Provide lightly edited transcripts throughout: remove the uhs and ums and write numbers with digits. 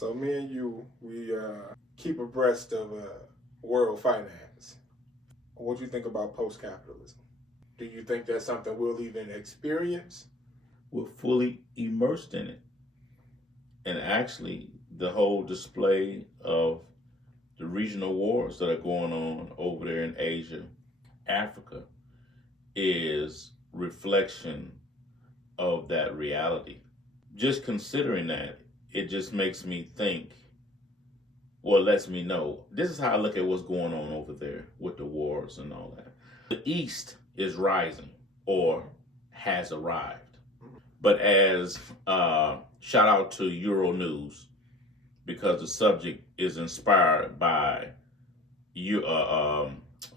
So me and you, we keep abreast of world finance. What do you think about post-capitalism? Do you think that's something we'll even experience? We're fully immersed in it. And actually, the whole display of the regional wars that are going on over there in Asia, Africa, is reflection of that reality. Just considering that, it just makes me think, well, lets me know, this is how I look at what's going on over there with the wars and all that. The East is rising or has arrived. But as shout out to Euro News, because the subject is inspired by a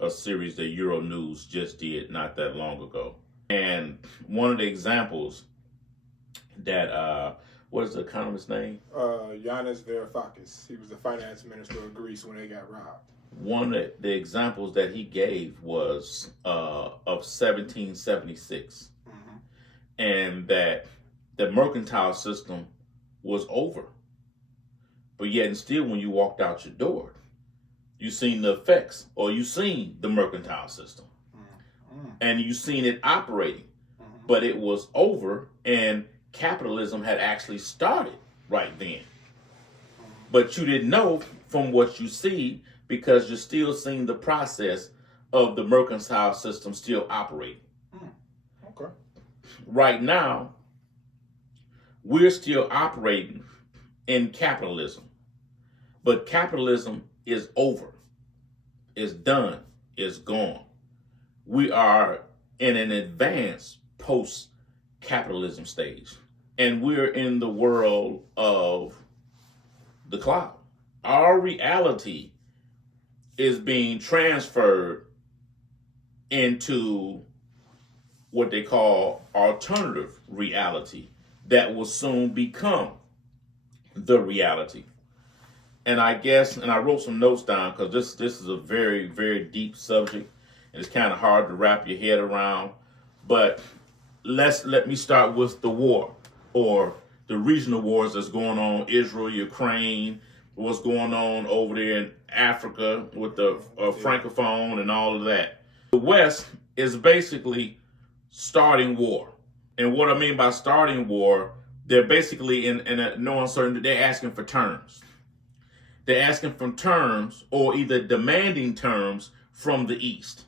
series that Euro News just did not that long ago. And one of the examples that, what is the economist's name? Yanis Varoufakis. He was the finance minister of Greece when they got robbed. One of the examples that he gave was of 1776. And that the mercantile system was over. But yet and still, when you walked out your door, you seen the effects, or you seen the mercantile system. And you seen it operating. But it was over, and capitalism had actually started right then. But you didn't know from what you see, because you're still seeing the process of the mercantile system still operating. Okay. Right now, we're still operating in capitalism. But capitalism is over. It's done. It's gone. We are in an advanced post-capitalism stage. And we're in the world of the cloud. Our reality is being transferred into what they call alternative reality that will soon become the reality. And I guess, and I wrote some notes down because this is a very, very deep subject, and it's kind of hard to wrap your head around. But let me start with the war, or the regional wars that's going on, Israel, Ukraine, what's going on over there in Africa with the Francophone and all of that. The West is basically starting war. And what I mean by starting war, they're basically in no uncertainty, they're asking for terms. They're asking for terms, or either demanding terms from the East.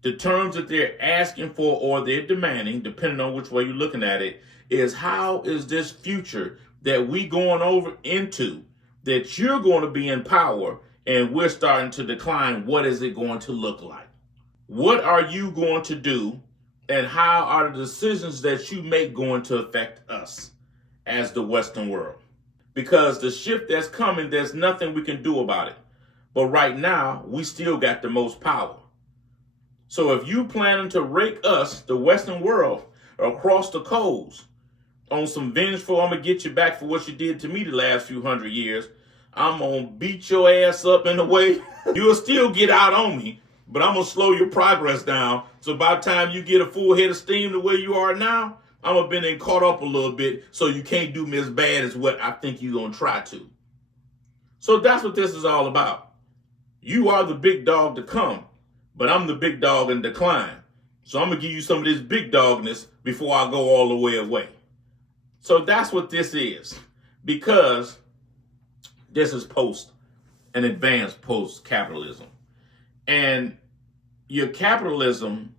The terms that they're asking for or they're demanding, depending on which way you're looking at it, is how is this future that we going over into, that you're going to be in power and we're starting to decline, what is it going to look like? What are you going to do, and how are the decisions that you make going to affect us as the Western world? Because the shift that's coming, there's nothing we can do about it. But right now, we still got the most power. So if you planning to rake us, the Western world, across the coals on some vengeful, I'm going to get you back for what you did to me the last few hundred years, I'm going to beat your ass up in a way. You'll still get out on me, but I'm going to slow your progress down. So by the time you get a full head of steam the way you are now, I'm going to been caught up a little bit, so you can't do me as bad as what I think you're going to try to. So that's what this is all about. You are the big dog to come, but I'm the big dog in decline. So I'm going to give you some of this big dogness before I go all the way away. So that's what this is, because this is an advanced post-capitalism. And your capitalism,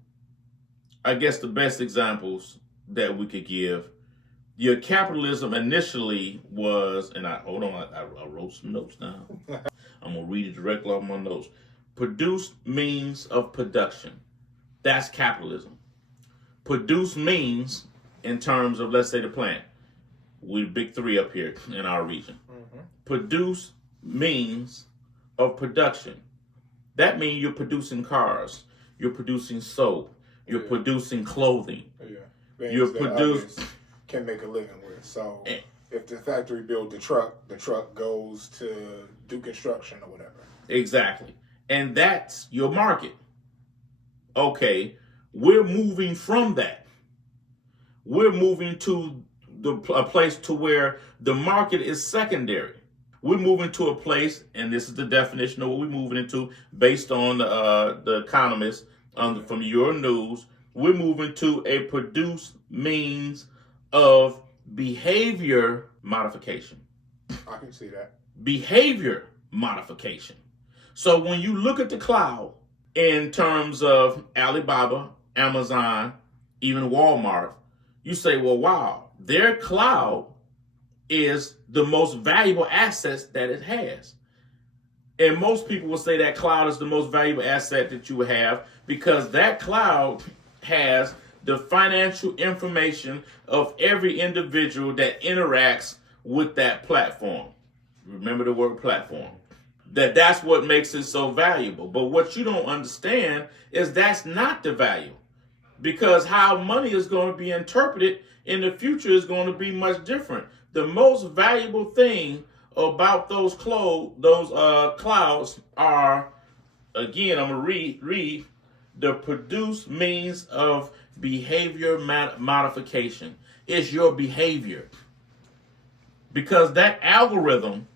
I guess the best examples that we could give, your capitalism initially was, and I wrote some notes down. I'm going to read it directly off my notes. Produced means of production. That's capitalism. Produce means, in terms of, let's say, the plant. We're the big three up here in our region. Produce means of production. That means you're producing cars. You're producing soap. You're producing clothing. You're producing, can make a living with. So if the factory built the truck goes to do construction or whatever. Exactly. And that's your market. Okay, we're moving from that. We're moving to a place to where the market is secondary. We're moving to a place, and this is the definition of what we're moving into based on the economist from your news. We're moving to a produced means of behavior modification. I can see that. Behavior modification. So when you look at the cloud in terms of Alibaba, Amazon, even Walmart, you say, well, wow, their cloud is the most valuable assets that it has. And most people will say that cloud is the most valuable asset that you have because that cloud has the financial information of every individual that interacts with that platform. Remember the word platform. That's what makes it so valuable. But what you don't understand is that's not the value. Because how money is going to be interpreted in the future is going to be much different. The most valuable thing about those clouds are, again, I'm going to read the produced means of behavior modification. It's your behavior. Because that algorithm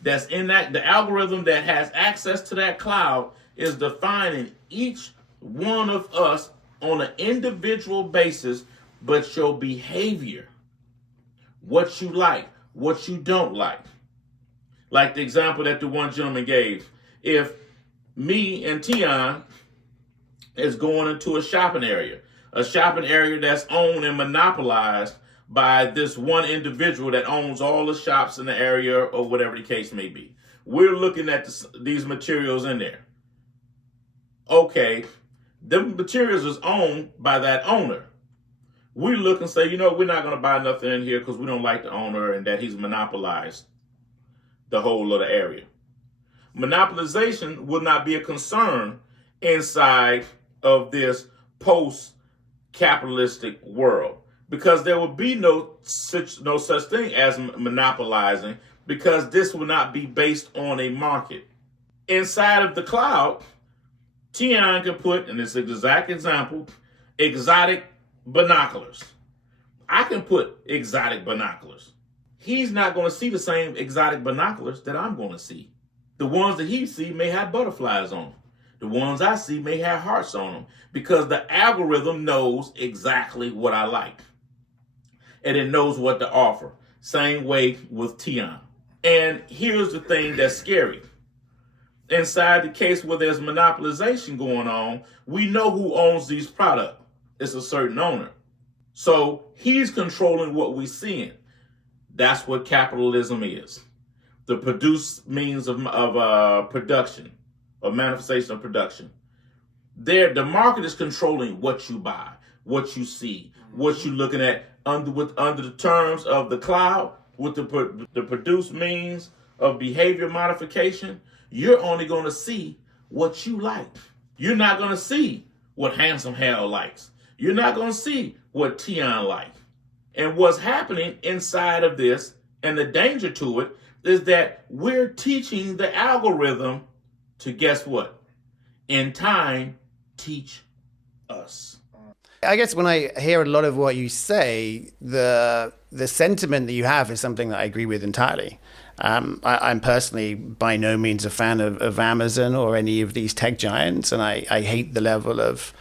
that's in that, the algorithm that has access to that cloud is defining each one of us on an individual basis, but your behavior, what you like, what you don't like. Like the example that the one gentleman gave. If me and Tion is going into a shopping area that's owned and monopolized by this one individual that owns all the shops in the area or whatever the case may be. We're looking at these materials in there. Okay, the materials is owned by that owner. We look and say, we're not going to buy nothing in here because we don't like the owner and that he's monopolized the whole of the area. Monopolization will not be a concern inside of this post-capitalistic world because there will be no such thing as monopolizing because this will not be based on a market. Inside of the cloud, Tion can put, in this exact example, exotic binoculars. I can put exotic binoculars. He's not going to see the same exotic binoculars that I'm going to see. The ones that he sees may have butterflies on them. The ones I see may have hearts on them because the algorithm knows exactly what I like. And it knows what to offer. Same way with Tion. And here's the thing that's scary. Inside the case where there's monopolization going on, we know who owns these products. It's a certain owner. So he's controlling what we're seeing. That's what capitalism is. The produced means of production, or manifestation of production. The market is controlling what you buy, what you see, what you're looking at under the terms of the cloud, with the produced means of behavior modification. You're only going to see what you like. You're not going to see what Handsome Hal likes. You're not going to see what Tion likes. And what's happening inside of this, and the danger to it, is that we're teaching the algorithm to, guess what? In time, teach us. I guess when I hear a lot of what you say, the sentiment that you have is something that I agree with entirely. I'm personally by no means a fan of Amazon or any of these tech giants, and I hate the level of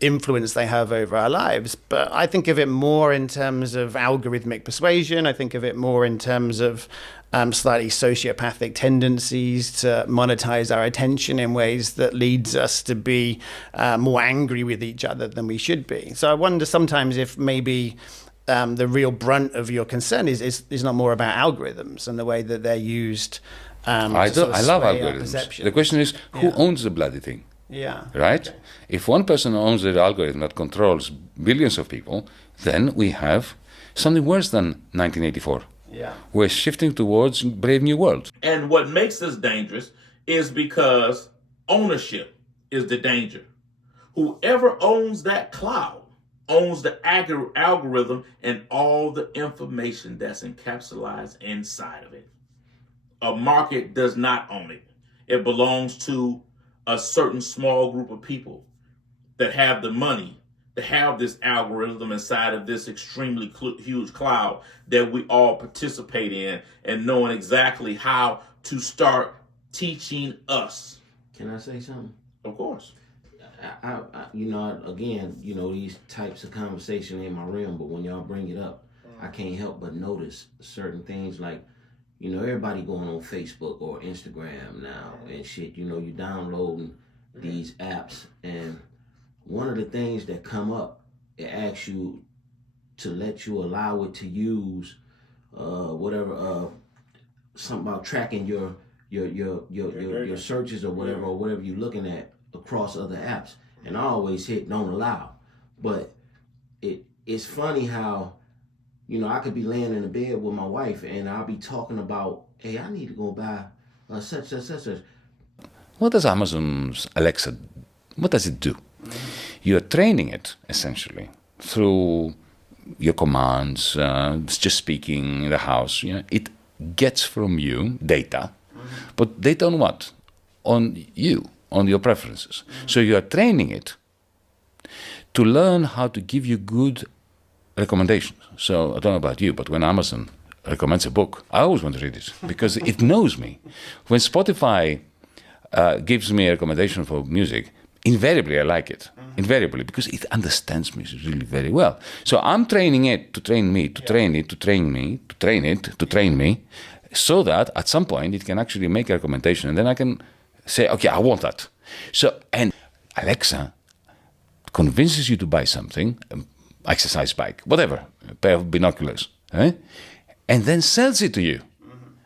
influence they have over our lives. But I think of it more in terms of algorithmic persuasion. I think of it more in terms of slightly sociopathic tendencies to monetize our attention in ways that leads us to be more angry with each other than we should be. So I wonder sometimes if maybe the real brunt of your concern is not more about algorithms and the way that they're used. I love algorithms. The question is, who owns the bloody thing? Yeah. Right? Okay. If one person owns the algorithm that controls billions of people, then we have something worse than 1984. Yeah. We're shifting towards Brave New World. And what makes this dangerous is because ownership is the danger. Whoever owns that cloud owns the algorithm and all the information that's encapsulated inside of it. A market does not own it. It belongs to a certain small group of people that have the money to have this algorithm inside of this extremely huge cloud that we all participate in, and knowing exactly how to start teaching us. Can I say something? Of course. Again, these types of conversation ain't my realm, but when y'all bring it up, I can't help but notice certain things like, everybody going on Facebook or Instagram now and shit. You downloading these apps, and one of the things that come up, it asks you to let you allow it to use something about tracking your searches or whatever you're looking at across other apps, and I always hit don't allow. But it's funny how I could be laying in the bed with my wife and I'll be talking about, hey, I need to go buy such. What does Amazon's Alexa, what does it do? You're training it, essentially, through your commands, just speaking in the house. It gets from you data, but data on what? On you, on your preferences. So you are training it to learn how to give you good recommendations. So I don't know about you, but when Amazon recommends a book, I always want to read it because it knows me. When Spotify gives me a recommendation for music, invariably I like it. Invariably, because it understands me really very well. So I'm training it to train me, to train it, to train me, to train it, to train me, so that at some point it can actually make a recommendation, and then I can say, okay, I want that. So, and Alexa convinces you to buy something, exercise bike, whatever, a pair of binoculars, and then sells it to you,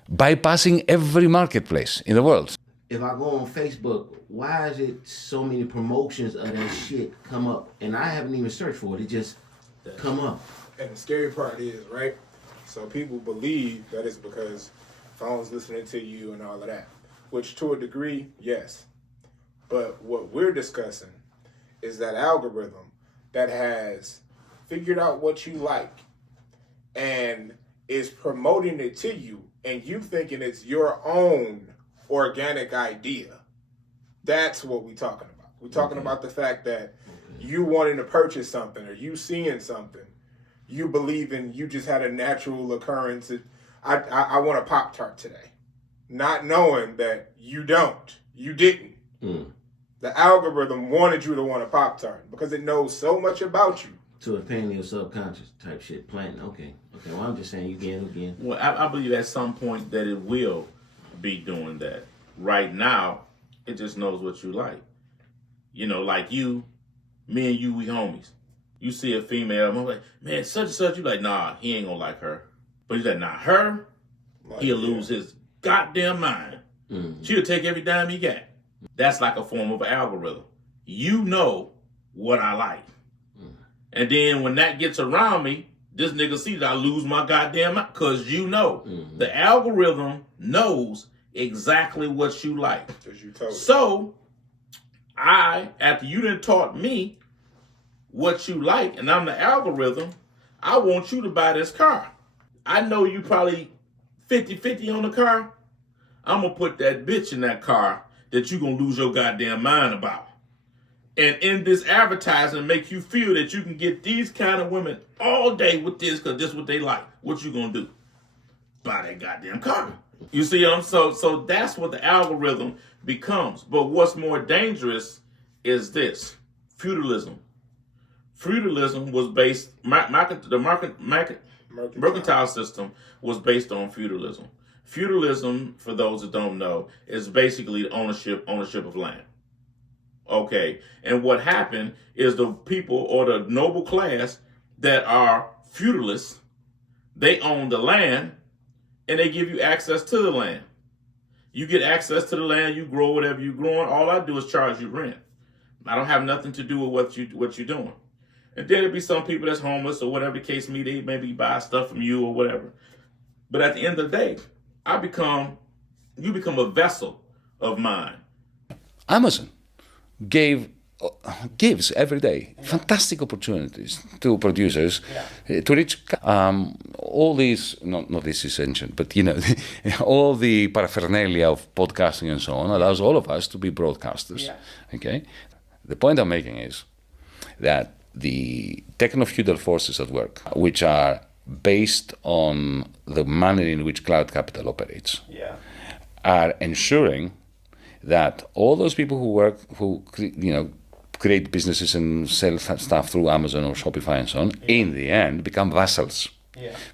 bypassing every marketplace in the world. If I go on Facebook, why is it so many promotions of that shit come up? And I haven't even searched for it. It just come up. And the scary part is, right? So people believe that it's because phones listening to you and all of that, which to a degree, yes. But what we're discussing is that algorithm that has figured out what you like and is promoting it to you, and you thinking it's your own organic idea. That's what we're talking about. We're talking about the fact that you wanting to purchase something, or you seeing something, you believing you just had a natural occurrence. I want a Pop-Tart today, not knowing that you didn't. The algorithm wanted you to want a Pop-Tart because it knows so much about you. So it's paying your subconscious type shit, planting. Okay. Well, I'm just saying again. Well, I believe at some point that it will be doing that. Right now, it just knows what you like. Like you, me and you, we homies. You see a female, I'm like, man, such and such. You like, nah, he ain't gonna like her. But he's like, nah, her, he'll lose his goddamn mind. She'll take every dime he got. That's like a form of an algorithm. You know what I like. And then when that gets around me, this nigga sees I lose my goddamn mind. Because the algorithm knows exactly what you like. So, after you done taught me what you like, and I'm the algorithm, I want you to buy this car. I know you probably 50-50 on the car. I'm going to put that bitch in that car that you going to lose your goddamn mind about. And in this advertising, make you feel that you can get these kind of women all day with this because this is what they like. What you going to do? Buy that goddamn car. You see, so that's what the algorithm becomes. But what's more dangerous is this: feudalism. Feudalism was based, the mercantile system was based on feudalism. Feudalism, for those that don't know, is basically ownership of land. Okay, and what happened is the people or the noble class that are feudalists, they own the land and they give you access to the land. You get access to the land, you grow whatever you're growing. All I do is charge you rent. I don't have nothing to do with what you're doing. And then there'll be some people that's homeless or whatever the case may be, they maybe buy stuff from you or whatever. But at the end of the day, you become a vessel of mine. Amazon gives every day fantastic opportunities to producers to reach all these, not this is ancient, but all the paraphernalia of podcasting and so on allows all of us to be broadcasters. Okay, the point I'm making is that the techno-feudal forces at work, which are based on the manner in which cloud capital operates, are ensuring that all those people who create businesses and sell stuff through Amazon or Shopify and so on, in the end become vassals.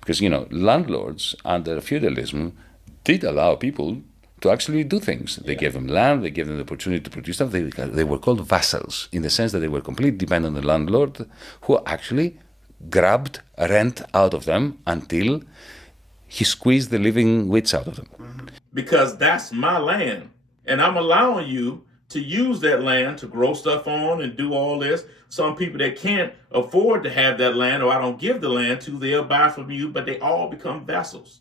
Because, landlords under feudalism did allow people to actually do things. They gave them land, they gave them the opportunity to produce stuff. They were called vassals in the sense that they were completely dependent on the landlord, who actually grabbed rent out of them until he squeezed the living wits out of them. Because that's my land. And I'm allowing you to use that land to grow stuff on and do all this. Some people that can't afford to have that land, or I don't give the land to, they'll buy from you, but they all become vassals.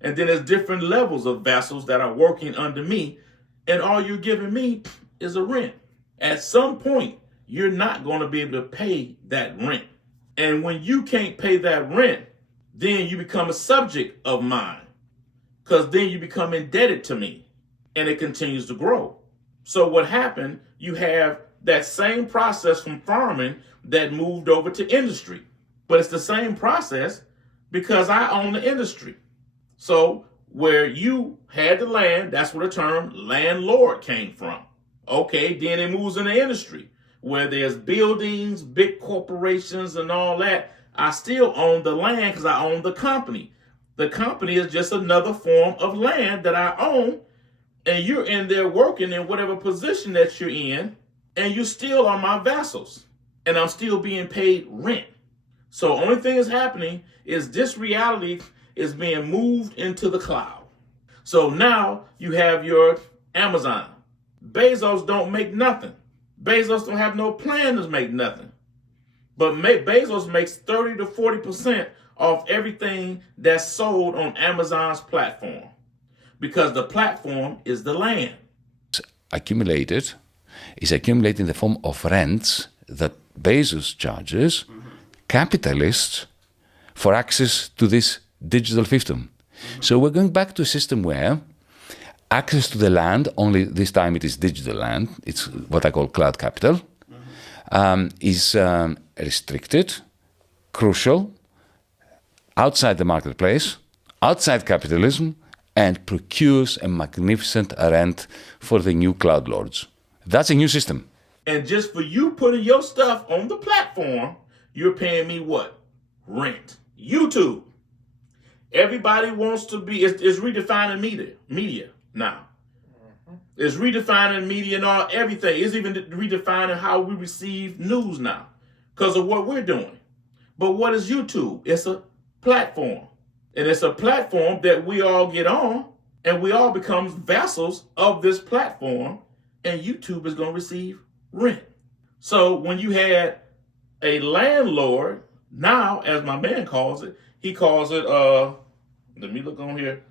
And then there's different levels of vassals that are working under me, and all you're giving me is a rent. At some point, you're not going to be able to pay that rent. And when you can't pay that rent, then you become a subject of mine, because then you become indebted to me, and it continues to grow. So what happened, you have that same process from farming that moved over to industry. But it's the same process because I own the industry. So where you had the land, that's where the term landlord came from. Okay, then it moves into industry, where there's buildings, big corporations and all that. I still own the land because I own the company. The company is just another form of land that I own, and you're in there working in whatever position that you're in, and you still are my vassals, and I'm still being paid rent. So only thing that's happening is this reality is being moved into the cloud. So now you have your Amazon. Bezos don't make nothing. Bezos don't have no plan to make nothing. But Bezos makes 30 to 40% off everything that's sold on Amazon's platform, because the platform is the land. Accumulated is accumulated in the form of rents that Bezos charges capitalists for access to this digital fiefdom. So we're going back to a system where access to the land, only this time it is digital land, it's what I call cloud capital, is restricted, crucial, outside the marketplace, outside capitalism, and procures a magnificent rent for the new cloud lords. That's a new system. And just for you putting your stuff on the platform, you're paying me what? Rent. YouTube. Everybody wants to be, it's redefining media now. It's redefining media and all, everything. It's even redefining how we receive news now because of what we're doing. But what is YouTube? It's a platform. And it's a platform that we all get on, and we all become vassals of this platform, and YouTube is going to receive rent. So when you had a landlord, now, as my man calls it, he calls it, let me look on here,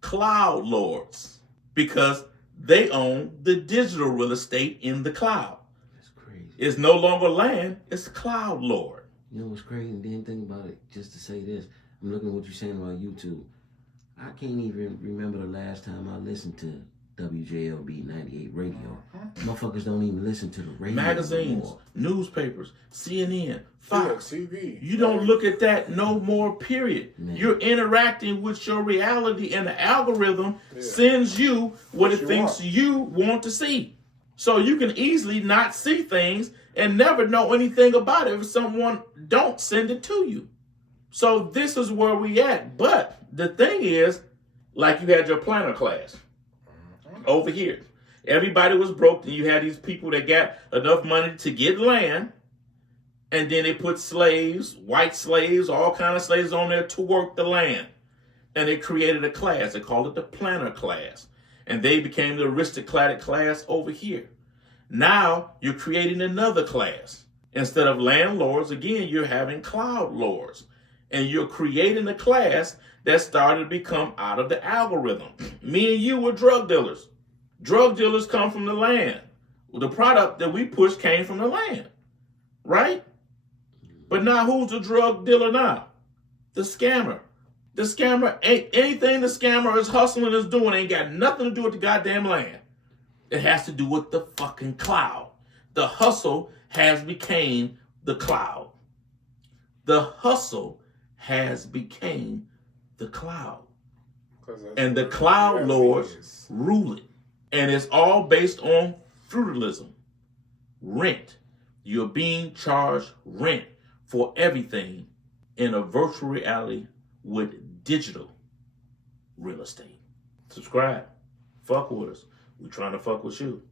cloud lords, because they own the digital real estate in the cloud. That's crazy. It's no longer land, it's cloud lord. You know what's crazy? Then think about it, just to say this. I'm looking at what you're saying about YouTube. I can't even remember the last time I listened to WJLB 98 radio. Motherfuckers don't even listen to the radio Magazines, anymore. Newspapers, CNN, Fox. TV. You don't look at that no more, period. Man. You're interacting with your reality, and the algorithm sends you what it thinks you want to see. So you can easily not see things and never know anything about it if someone don't send it to you. So this is where we at. But the thing is, like you had your planner class over here. Everybody was broke, and you had these people that got enough money to get land, and then they put slaves, white slaves, all kind of slaves on there to work the land. And they created a class. They called it the planner class. And they became the aristocratic class over here. Now you're creating another class. Instead of landlords, again, you're having cloud lords. And you're creating a class that started to become out of the algorithm. Me and you were drug dealers. Drug dealers come from the land. The product that we push came from the land, right? But now who's the drug dealer now? The scammer. The scammer ain't anything the scammer is hustling is doing ain't got nothing to do with the goddamn land. It has to do with the fucking cloud. The hustle has become the cloud. The hustle has became the cloud. And the cloud lords rule it. And it's all based on feudalism. Rent. You're being charged rent for everything in a virtual reality with digital real estate. Subscribe. Fuck with us. We're trying to fuck with you.